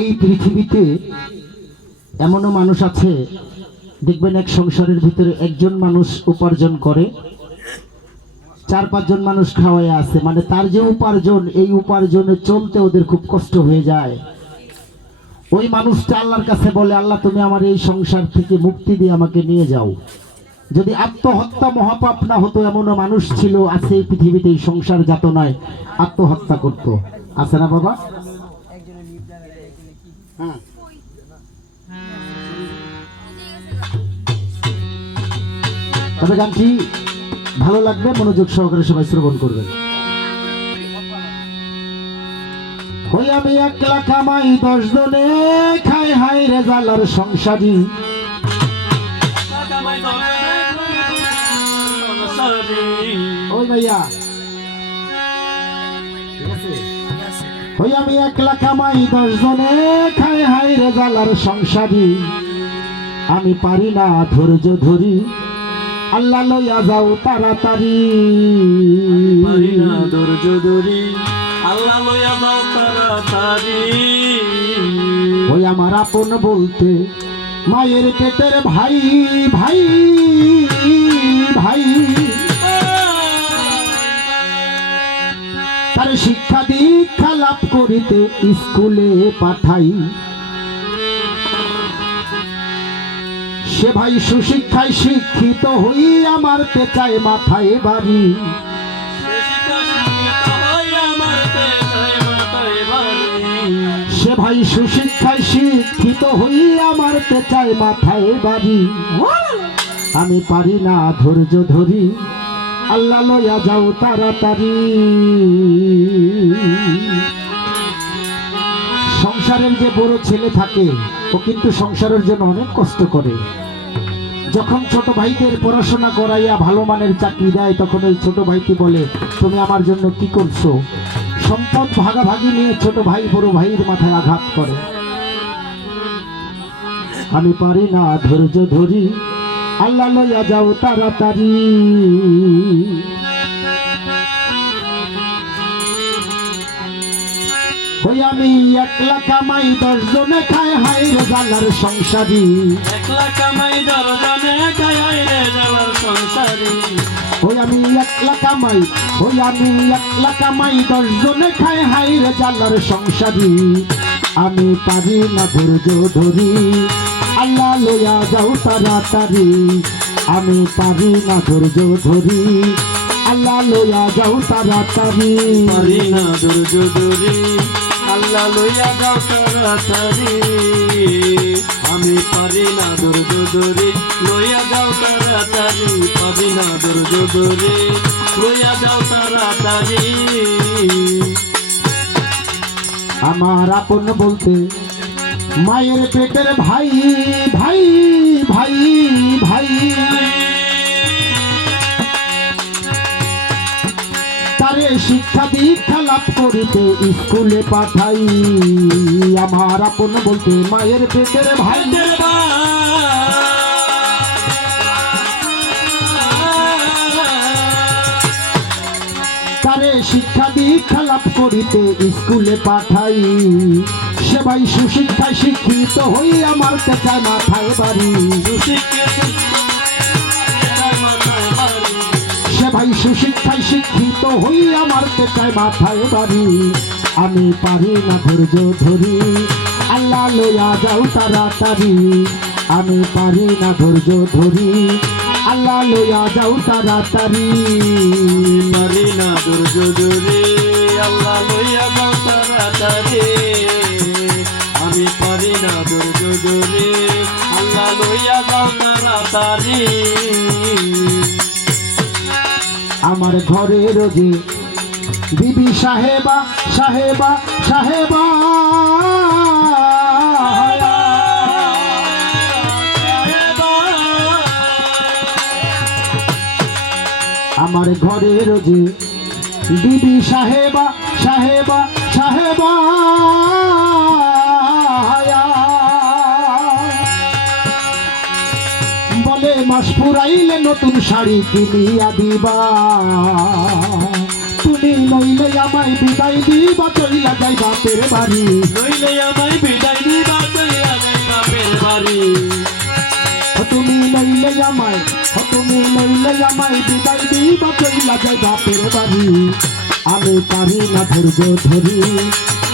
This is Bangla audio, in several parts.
এই পৃথিবীতে এমনও মানুষ আছে, দেখবেন এক সংসারের ভিতরে একজন মানুষ উপার্জন করে, 4-5 জন মানুষ খাওয়ায় আছে, মানে তার যে উপার্জন, এই উপার্জনে চলতে ওদের খুব কষ্ট হয়ে যায়। ওই মানুষটা আল্লাহর কাছে বলে, আল্লাহ তুমি আমার এই সংসার থেকে মুক্তি দিয়ে আমাকে নিয়ে যাও। যদি আত্মহত্যা মহাপাপ না হতো, এমনও মানুষ ছিল, আছে এই পৃথিবীতে, এই সংসার যাতনায় আত্মহত্যা করত, আছে না বাবা? হ্যাঁ, তবে গানটি ভালো লাগবে, মনোযোগ সহকারে সবাই শ্রবণ করবেন। ওই আমি একলা কামাই 10 জনে খাই, হাই রে জালার সংসারী। ওই ভাইয়া, ওই আমি একলা কামাই 10 জনে খাই, হাই রে জালার সংসারী। আমি পারি না ধৈর্য ধরি, আল্লাহ লইয়া যাও তাড়াতাড়ি। পারি না ধৈর্য ধরি, আল্লাহ লইয়া যাও তাড়াতাড়ি। ওই আমার আপন বলতে মায়ের পেটের ভাই, ভাই ভাই, তার শিক্ষা দীক্ষা লাভ করিতে স্কুলে পাঠাই। সে ভাই সুশিক্ষায় শিক্ষিত হই, আমার পেঁচায় মাথায় বাড়ি। সে ভাই সুশিক্ষায় শিক্ষিত হই, আমার পেঁচায় মাথায় বাড়ি। আমি পারি না ধৈর্য ধরি, আল্লাহ লইয়া যাও তাড়াতাড়ি। সংসারের যে বড় ছেলে থাকে, ও কিন্তু সংসারের জন্য অনেক কষ্ট করে। যখন ছোট ভাইদের পড়াশোনা করাইয়া ভালো মানের চাকরি দেয়, তখন ওই ছোট ভাইকে বলে, তুমি আমার জন্য কি করছো? সম্পদ ভাগাভাগি নিয়ে ছোট ভাই বড় ভাইয়ের মাথায় আঘাত করে। আমি পারি না ধৈর্য ধরি, আল্লাহ লইয়া যাও তাড়াতাড়ি। ওই আমি একলা কামাই 10 জনে খাই, হাই রে জালার সংসারী। একলা কামাই 10 জনে খাই, হাই রে জালার সংসারী। ওই আমি একলা কামাই, ওই আমি একলা কামাই 10 জনে খাই, হাই রে জালার সংসারী। আমি পারি না ধৈর্য ধরি, আল্লাহ লইয়া যাও তাড়াতাড়ি। আমি পারি না ধৈর্য ধরি, আল্লাহ লইয়া যাও তাড়াতাড়ি। পারি না ধৈর্য ধরি, আল্লাহ লইয়া যাও তাড়াতাড়ি। আমি পারি না ধৈর্য ধরি, লইয়া যাও তাড়াতাড়ি। পারি না ধৈর্য ধরি, লইয়া যাও তাড়াতাড়ি। আমার আপন বলতে মায়ের পেটের ভাই, ভাই ভাই ভাই, তারে শিক্ষা দীক্ষা লাভ করিতে স্কুলে পাঠাই। আমার আপন বলতে মায়ের পেটের ভাই, তারে শিক্ষা দীক্ষা লাভ করিতে স্কুলে পাঠাই। সে ভাই সুশিক্ষায় শিক্ষিত হই, আমার পেঁচায় মাথায় বাড়ি। সে ভাই সুশিক্ষায় শিক্ষিত হই, আমার পেঁচায় মাথায় বাড়ি। আমি পারি না ধৈর্য ধরি, আল্লাহ লইয়া যাও তাড়াতাড়ি। আমি পারি না ধৈর্য ধরি, আল্লাহ লইয়া যাও তাড়াতাড়ি। পারি না ধৈর্য ধরি, আল্লাহ লইয়া যাও তাড়াতাড়ি। আমি পারি না ধৈর্য ধরি, আল্লাহ লইয়া যাও তাড়াতাড়ি। আমার ঘরে রোজে বিবি সাহেবা সাহেবা সাহেবা, আমার ঘরে রোজে বিবি সাহেবা সাহেবা সাহেবা। বলে মাস পুরাইলে নতুন শাড়ি কিনিয়া দিবা, তুমি নইলে আমায় বিদায় দিবা চইলা যাই বাপের বাড়ি নইলে আমায় বিদায় দিবা চলিয়া যাই বাপের বাড়ি তুমি নইলে আমায় বিদায় দিবা চইলা যাই বাপের বাড়ি আমি পারি না ধৈর্য ধরি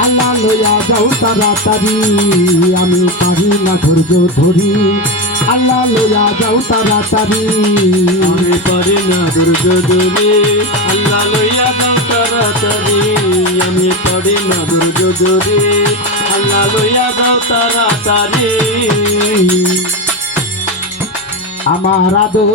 আল্লাহ লইয়া যাও তাড়াতাড়ি আমি পারি না ধৈর্য ধরি আল্লাহ লইয়া যাও তাড়াতাড়ি আমি পারি না ধৈর্য ধরি আল্লাহ লইয়া যাও তাড়াতাড়ি আমি পারি না ধৈর্য ধরি আল্লাহ লইয়া যাও তাড়াতাড়ি আমার আদর